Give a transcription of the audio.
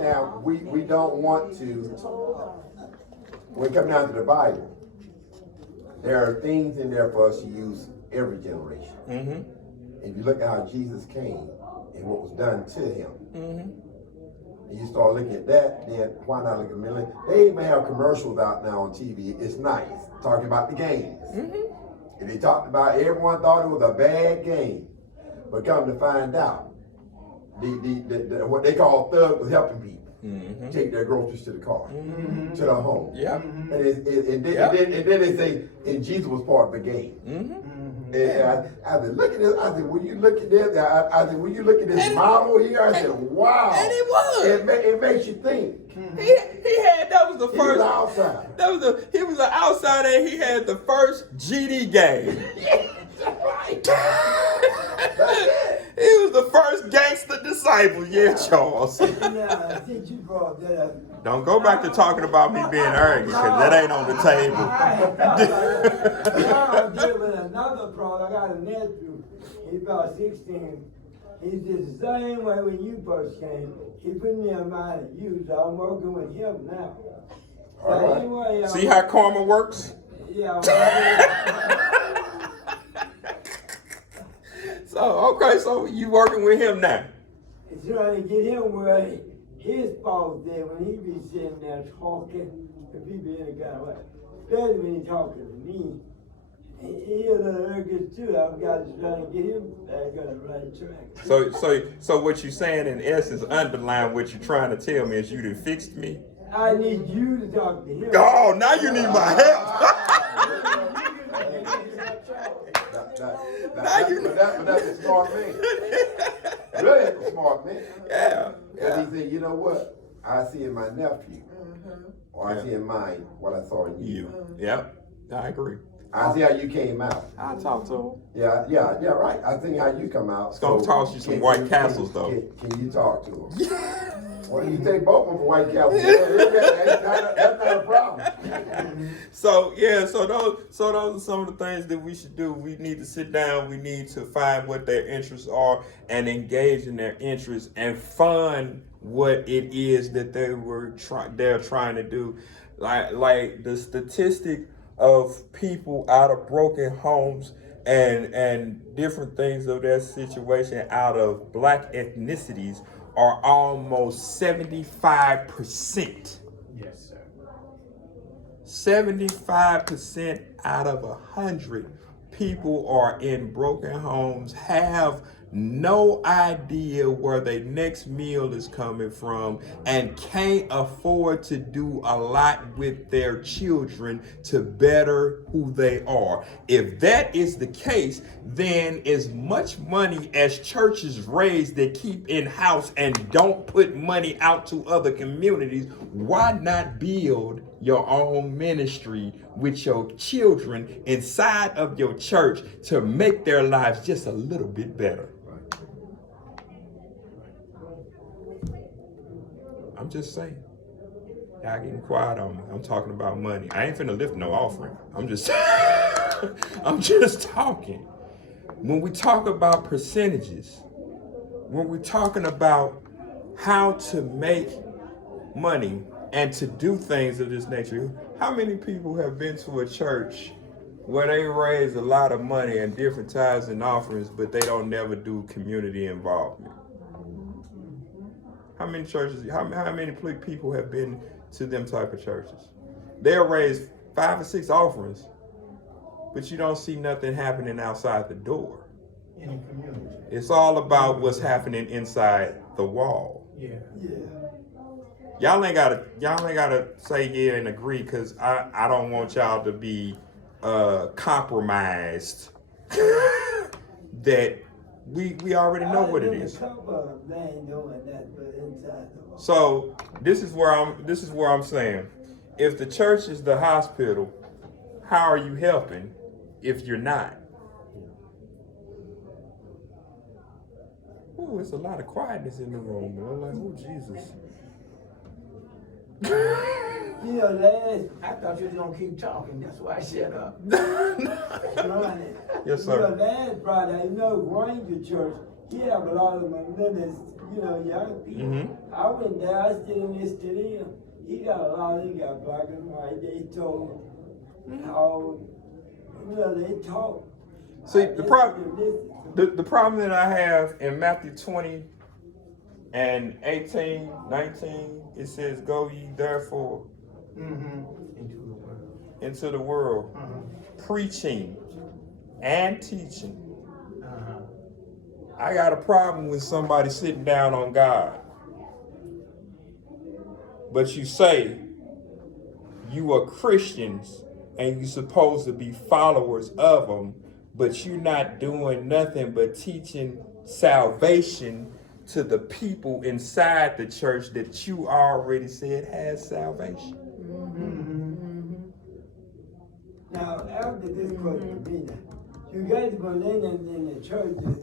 Now, we don't want to, when it comes down to the Bible, there are things in there for us to use every generation. Mm-hmm. If you look at how Jesus came and what was done to him, and you start looking at that, then why not look at millennials? They even have commercials out now on TV. It's nice, talking about the games. And they talked about, everyone thought it was a bad game. But come to find out, what they call thugs was helping people take their groceries to the car, to their home. And then they say, and Jesus was part of the game. And I said, look at this. I said, when you look at this, I said, when you look at this model here, I said, wow. And it was. It makes you think. He had, that was the first. He was outside. He was an outsider, and he had the first GD game. That's right. He was the first gangster disciple, Charles. Now, since you brought that up, Don't go back to talking about me being arrogant, because that ain't on the table. now I'm dealing with another problem. I got a nephew. He's about 16. He's the same way when you first came. He put me in mind of you, so I'm working with him now. Same way, See how karma works? Yeah. So you working with him now? It's trying to get him where his fault there when he be sitting there talking to people in the guy, especially when he talking to me. He a little arrogant too. I've got to try to get him back on the right track. So what you're saying in essence, underline what you're trying to tell me is you done fixed me? I need you to talk to him. Oh, now you need my help. But that's a smart man. Really, that's a smart man. Yeah. And he said, you know what? I see in my nephew, or I see in mine what I saw in you. Yep, I agree. I see how you came out. I talk to him. Yeah, right. I think how you come out. It's gonna toss you some White Castles, though. Can you talk to him? Well, you take both of them White Castles. That's not a problem. So those are some of the things that we should do. We need to sit down. We need to find what their interests are and engage in their interests and fund what it is that they're trying to do. Like the statistic of people out of broken homes and different things of that situation out of black ethnicities are almost 75%. Yes, sir. 75% out of 100 people are in broken homes, have no idea where their next meal is coming from, and can't afford to do a lot with their children to better who they are. If that is the case, then as much money as churches raise that keep in house and don't put money out to other communities, why not build your own ministry with your children inside of your church to make their lives just a little bit better? I'm just saying. Y'all getting quiet on me. I'm talking about money. I ain't finna lift no offering. I'm just talking. When we talk about percentages, when we're talking about how to make money and to do things of this nature, how many people have been to a church where they raise a lot of money and different tithes and offerings, but they don't never do community involvement? How many churches, how many people have been to them type of churches? They'll raise 5 or 6 offerings, but you don't see nothing happening outside the door. In the community. It's all about what's happening inside the wall. Yeah. Y'all ain't gotta say yeah and agree, because I don't want y'all to be compromised. That we already know what it is. So this is where I'm saying, if the church is the hospital, how are you helping if you're not? Ooh, it's a lot of quietness in the room. I'm like, oh Jesus. You know, I thought you was gonna keep talking. That's why I shut up. last Yes, sir. Last Friday, Ranger Church, he have a lot of millennials, young people. Mm-hmm. I went there, I still listened to him. He got a lot, he got black and white. They told how, they talk. See, the problem that I have in Matthew 20 and 18, 19, it says, "Go ye therefore into the world, preaching and teaching." I got a problem with somebody sitting down on God. But you say you are Christians and you're supposed to be followers of them, but you're not doing nothing but teaching salvation to the people inside the church that you already said has salvation. Now, after this question, you got the millennials in the churches